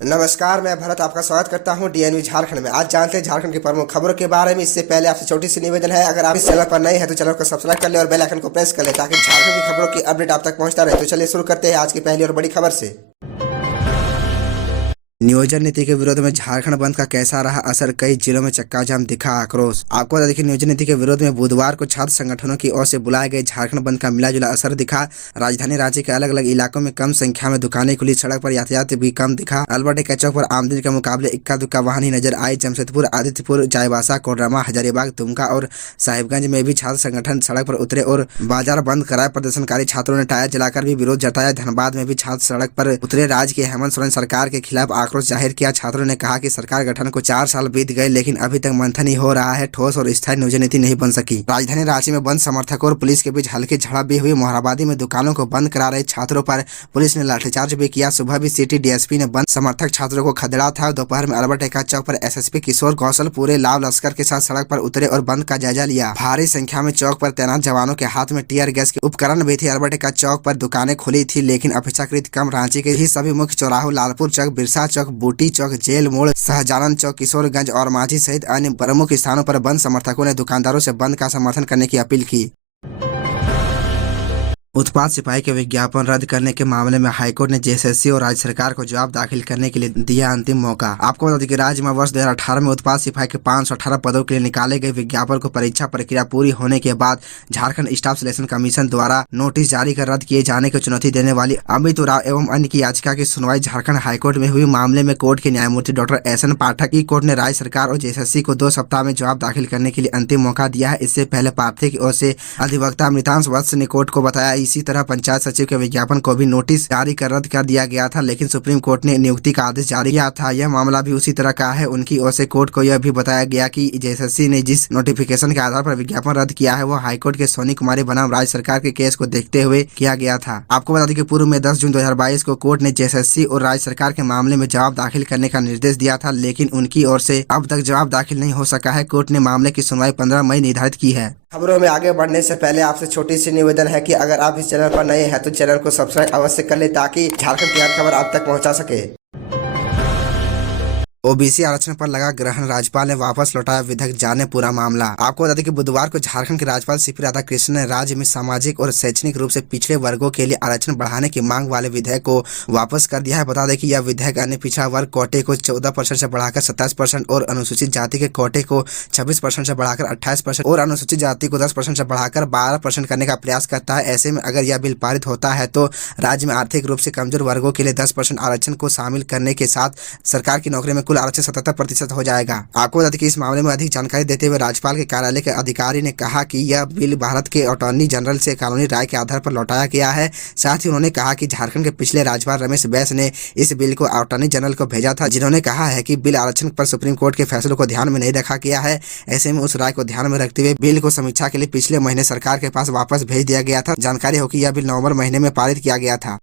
नमस्कार, मैं भरत आपका स्वागत करता हूं डीएनवी झारखंड में। आज जानते हैं झारखंड की प्रमुख खबरों के बारे में। इससे पहले आपसे छोटी सी निवेदन है, अगर आप इस चैनल पर नए हैं तो चैनल को सब्सक्राइब कर ले और बेल आइकन को प्रेस कर ले ताकि झारखंड की खबरों की अपडेट आप तक पहुंचता रहे। तो चलिए शुरू करते हैं आज की पहली और बड़ी खबर से। नियोजन नीति के विरोध में झारखंड बंद का कैसा रहा असर, कई जिलों में चक्का जाम, दिखा आक्रोश। आपको बता दें कि नियोजन नीति के विरोध में बुधवार को छात्र संगठनों की ओर से बुलाए गए झारखंड बंद का मिला जुला असर दिखा। राजधानी रांची के अलग अलग इलाकों में कम संख्या में दुकानें खुली, सड़क पर यातायात भी कम दिखा। अल्बर्ट एक्का चौक पर आमदनी के मुकाबले इक्का दुक्का वाहन ही नजर आए। जमशेदपुर, आदित्यपुर, चाईबासा, कोडरमा, हजारीबाग, दुमका और साहिबगंज में भी छात्र संगठन सड़क पर उतरे और बाजार बंद कराए। प्रदर्शनकारी छात्रों ने टायर जलाकर भी विरोध जताया। धनबाद में भी छात्र सड़क पर उतरे, राज्य की हेमंत सोरेन सरकार के खिलाफ आक्रोश जाहिर किया। छात्रों ने कहा कि सरकार गठन को 4 साल बीत गए लेकिन अभी तक मंथन ही हो रहा है, ठोस और स्थायी नियोजन नीति नहीं बन सकी। राजधानी रांची में बंद समर्थकों और पुलिस के बीच हल्की झड़प भी हुई। मोहराबादी में दुकानों को बंद करा रहे छात्रों पर पुलिस ने लाठीचार्ज भी किया। सुबह भी सिटी डीएसपी ने बंद समर्थक छात्रों को खदेड़ा था। दोपहर में अल्बर्ट एक्का चौक पर एसएसपी किशोर कौशल पूरे लाव लश्कर के साथ सड़क पर उतरे और बंद का जायजा लिया। भारी संख्या में चौक पर तैनात जवानों के हाथ में टीयर गैस के उपकरण भी थे। अल्बर्ट एक्का चौक पर दुकानें खुली थी लेकिन अपेक्षाकृत कम। रांची के ही सभी मुख्य चौराहों, लालपुर चौक, बिरसा चौक, बूटी चौक, जेल मोड़, शाहजानन चौक, किशोरगंज और माझी सहित अन्य प्रमुख स्थानों पर बंद समर्थकों ने दुकानदारों से बंद का समर्थन करने की अपील की। उत्पाद सिपाही के विज्ञापन रद्द करने के मामले में हाईकोर्ट ने जेएसएससी और राज्य सरकार को जवाब दाखिल करने के लिए दिया अंतिम मौका। आपको बता दें कि राज्य में वर्ष 2018 में उत्पाद सिपाही के 518 पदों के लिए निकाले गए विज्ञापन को परीक्षा प्रक्रिया पूरी होने के बाद झारखंड स्टाफ सिलेक्शन कमीशन द्वारा नोटिस जारी कर रद्द किए जाने को चुनौती देने वाली अमित उरांव एवं अन्य की याचिका की सुनवाई झारखंड हाईकोर्ट में हुई। मामले में कोर्ट के न्यायमूर्ति डॉक्टर एसएन पाठक की कोर्ट ने राज्य सरकार और जेएसएससी को 2 सप्ताह में जवाब दाखिल करने के लिए अंतिम मौका दिया है। इससे पहले पार्थिव की ओर से अधिवक्ता अमृतांश वत्स ने कोर्ट को बताया। इसी तरह पंचायत सचिव के विज्ञापन को भी नोटिस जारी कर रद्द कर दिया गया था, लेकिन सुप्रीम कोर्ट ने नियुक्ति का आदेश जारी किया था। यह मामला भी उसी तरह का है। उनकी ओर से कोर्ट को यह भी बताया गया कि जेएसएससी ने जिस नोटिफिकेशन के आधार पर विज्ञापन रद्द किया है वो हाईकोर्ट के सोनी कुमारी बनाम राज्य सरकार के केस को देखते हुए किया गया था। आपको बता दें कि पूर्व में 10 जून 2022 को कोर्ट ने जेएसएससी और राज्य सरकार के मामले में जवाब दाखिल करने का निर्देश दिया था, लेकिन उनकी ओर से अब तक जवाब दाखिल नहीं हो सका है। कोर्ट ने मामले की सुनवाई 15 मई निर्धारित की है। खबरों में आगे बढ़ने से पहले आपसे छोटी सी निवेदन है कि अगर आप इस चैनल पर नए हैं तो चैनल को सब्सक्राइब अवश्य कर ले ताकि झारखंड की हर खबर आप तक पहुंचा सके। ओबीसी आरक्षण पर लगा ग्रहण, राज्यपाल ने वापस लौटाया विधेयक, जाने पूरा मामला। आपको बता दें कि बुधवार को झारखंड के राज्यपाल सीपी राधाकृष्णन ने राज्य में सामाजिक और शैक्षणिक रूप से पिछड़े वर्गों के लिए आरक्षण बढ़ाने की मांग वाले विधेयक को वापस कर दिया है। बता दें कि यह विधेयक अन्य पिछड़ा वर्ग कोटे को 14% से बढ़ाकर 27% और अनुसूचित जाति के कोटे को 26% से बढ़ाकर 28% और अनुसूचित जाति को 10% से बढ़ाकर 12% करने का प्रयास करता है। ऐसे में अगर यह बिल पारित होता है तो राज्य में आर्थिक रूप से कमजोर वर्गों के लिए 10% आरक्षण को शामिल करने के साथ सरकार की नौकरी में कुल आरक्षण 77% हो जाएगा। आपको बता दें कि इस मामले में अधिक जानकारी देते हुए राज्यपाल के कार्यालय के अधिकारी ने कहा कि यह बिल भारत के अटॉर्नी जनरल से कानूनी राय के आधार पर लौटाया गया है। साथ ही उन्होंने कहा कि झारखंड के पिछले राज्यपाल रमेश बैस ने इस बिल को अटॉर्नी जनरल को भेजा था, जिन्होंने कहा है कि बिल आरक्षण पर सुप्रीम कोर्ट के फैसलों को ध्यान में नहीं रखा गया है। ऐसे में उस राय को ध्यान में रखते हुए बिल को समीक्षा के लिए पिछले महीने सरकार के पास वापस भेज दिया गया था। जानकारी हो कि यह बिल नवंबर महीने में पारित किया गया था।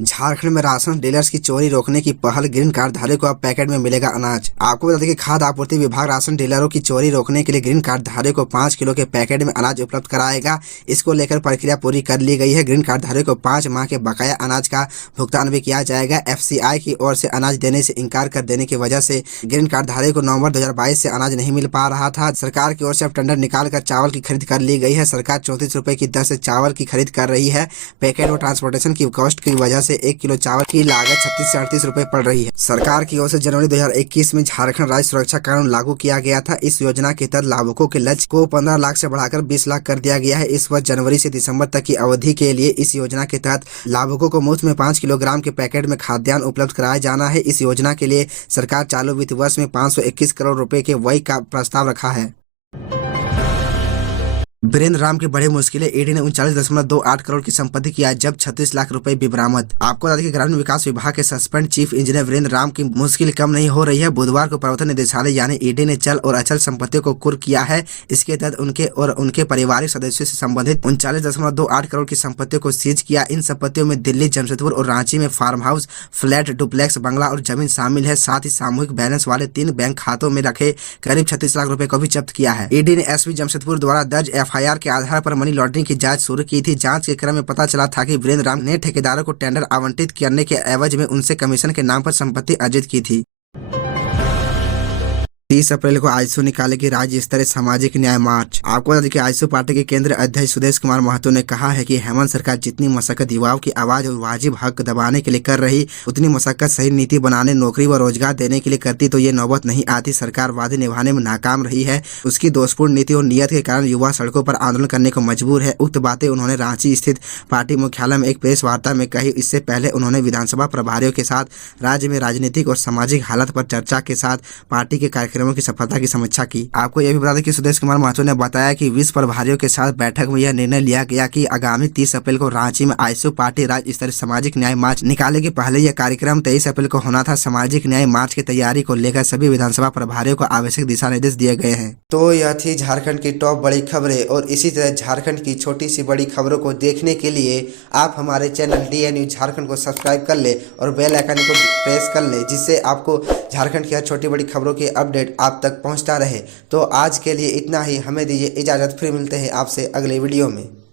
झारखंड में राशन डीलर्स की चोरी रोकने की पहल, ग्रीन कार्ड धारी को अब पैकेट में मिलेगा अनाज। आपको बता दें कि खाद्य आपूर्ति विभाग राशन डीलरों की चोरी रोकने के लिए ग्रीन कार्ड धारी को 5 किलो के पैकेट में अनाज उपलब्ध कराएगा। इसको लेकर प्रक्रिया पूरी कर ली गई है। ग्रीन कार्ड धारी को 5 माह के बकाया अनाज का भुगतान भी किया जाएगा। एफसीआई की ओर से अनाज देने से इनकार कर देने की वजह से ग्रीन कार्ड धारी को नवंबर 2022 से अनाज नहीं मिल पा रहा था। सरकार की ओर से अब टेंडर निकाल कर चावल की खरीद कर ली गई है। सरकार 34 रुपए की दर से चावल की खरीद कर रही है। पैकेट और ट्रांसपोर्टेशन की कॉस्ट की वजह से 1 किलो चावल की लागत 36 से 38 रुपए पड़ रही है। सरकार की ओर से जनवरी 2021 में झारखंड राज्य सुरक्षा कानून लागू किया गया था। इस योजना के तहत लाभुकों के लक्ष्य को 15 लाख से बढ़ाकर 20 लाख कर दिया गया है। इस वर्ष जनवरी से दिसंबर तक की अवधि के लिए इस योजना के तहत लाभुकों को मुफ्त में 5 किलोग्राम के पैकेट में खाद्यान्न उपलब्ध कराया जाना है। इस योजना के लिए सरकार चालू वित्त वर्ष में 521 करोड़ रुपए के व्यय का प्रस्ताव रखा है। वीरेंद्र राम की बड़ी मुश्किलें, ईडी ने 39.28 करोड़ की संपत्ति किया जब 36 लाख रुपए भी बरामद। आपको बता दें कि ग्रामीण विकास विभाग के suspend chief engineer Virendra Ram की मुश्किल कम नहीं हो रही है। बुधवार को प्रवर्तन निदेशालय यानी ईडी ने चल और अचल संपत्तियों को कुर्क किया है। इसके तहत उनके और उनके पारिवारिक सदस्यों से संबंधित 39.28 करोड़ की संपत्तियों को सीज किया। इन संपत्तियों में दिल्ली, जमशेदपुर और रांची में फार्म हाउस, फ्लैट, डुप्लेक्स, बंगला और जमीन शामिल है। साथ ही सामूहिक बैलेंस वाले 3 बैंक खातों में रखे करीब 36 लाख रुपए को भी जब्त किया है। ईडी ने एसपी जमशेदपुर द्वारा दर्ज एफआईआर के आधार पर मनी लॉन्ड्रिंग की जांच शुरू की थी। जांच के क्रम में पता चला था कि वीरेंद्र राम ने ठेकेदारों को टेंडर आवंटित करने के एवज में उनसे कमीशन के नाम पर संपत्ति अर्जित की थी। 30 अप्रैल को आजसू निकालेगी राज्य स्तरीय सामाजिक न्याय मार्च। आपको बता दें कि आजसू पार्टी के केंद्रीय अध्यक्ष सुदेश कुमार महतो ने कहा है कि हेमंत सरकार जितनी मशक्कत युवाओं की आवाज और वाजिब हक दबाने के लिए कर रही, उतनी मशक्कत सही नीति बनाने, नौकरी व रोजगार देने के लिए करती तो ये नौबत नहीं आती। सरकार वादे निभाने में नाकाम रही है। उसकी दोषपूर्ण नीति और नियत के कारण युवा सड़कों पर आंदोलन करने को मजबूर है। उक्त बातें उन्होंने रांची स्थित पार्टी मुख्यालय में एक प्रेस वार्ता में कही। इससे पहले उन्होंने विधानसभा प्रभारियों के साथ राज्य में राजनीतिक और सामाजिक हालत पर चर्चा के साथ पार्टी के कार्यक्रमों की सफलता की समीक्षा की। आपको यह भी बता दें कि सुदेश कुमार महतो ने बताया कि विश्व प्रभारियों के साथ बैठक में यह निर्णय लिया गया कि आगामी 30 अप्रैल को रांची में आजसू पार्टी राज्य स्तरीय सामाजिक न्याय मार्च निकालेगी। पहले यह कार्यक्रम 23 अप्रैल को होना था। सामाजिक न्याय मार्च की तैयारी को लेकर सभी विधानसभा प्रभारियों को आवश्यक दिशा निर्देश दिए गए हैं। तो यह थी झारखंड की टॉप बड़ी खबरें और इसी तरह झारखंड की छोटी सी बड़ी खबरों को देखने के लिए आप हमारे चैनल DN न्यूज झारखंड को सब्सक्राइब कर ले और बेल आइकन को प्रेस कर ले, जिससे आपको झारखंड की हर छोटी बड़ी खबरों की अपडेट आप तक पहुंचता रहे। तो आज के लिए इतना ही, हमें दीजिए इजाज़त, फिर मिलते हैं आपसे अगले वीडियो में।